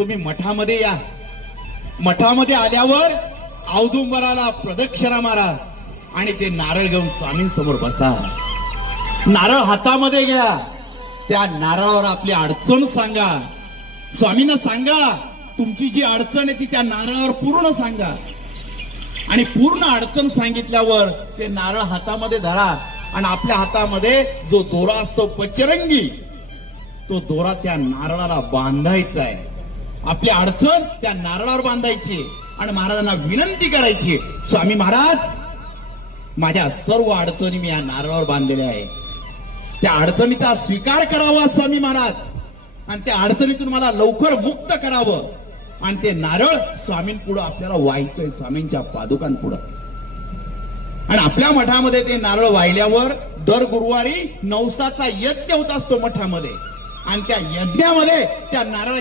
तुम्ही मठामध्ये या. मठामध्ये आल्यावर औदुंबराला प्रदक्षिणा मारा आणि ते नारळ घेऊन स्वामींसमोर बसा. नारळ हातामध्ये घ्या. त्या नारळावर आपली अडचण सांगा. स्वामींना सांगा. तुमची जी अडचण आहे ती त्या नारळावर पूर्ण सांगा. आणि पूर्ण अडचण सांगितल्यावर ते नारळ हातामध्ये धरा. आणि आपल्या हातामध्ये जो दोरा असतो पचरंगी तो दोरा त्या नारळाला बांधायचा आहे. आपली अडचण त्या नारळावर बांधायची आणि महाराजांना विनंती करायची स्वामी महाराज माझ्या सर्व अडचणी मी या नारळावर बांधलेल्या आहे त्या अडचणीचा स्वीकार करावा स्वामी महाराज. आणि त्या अडचणीतून मला लवकर मुक्त करावं. आणि ते नारळ स्वामींपुढं आपल्याला व्हायचंय स्वामींच्या पादुकांपुढं. आणि आपल्या मठामध्ये ते नारळ वाहिल्यावर दर गुरुवारी नवसाचा यज्ञ होत असतो मठामध्ये. आणि त्या यज्ञामध्ये त्या नारळ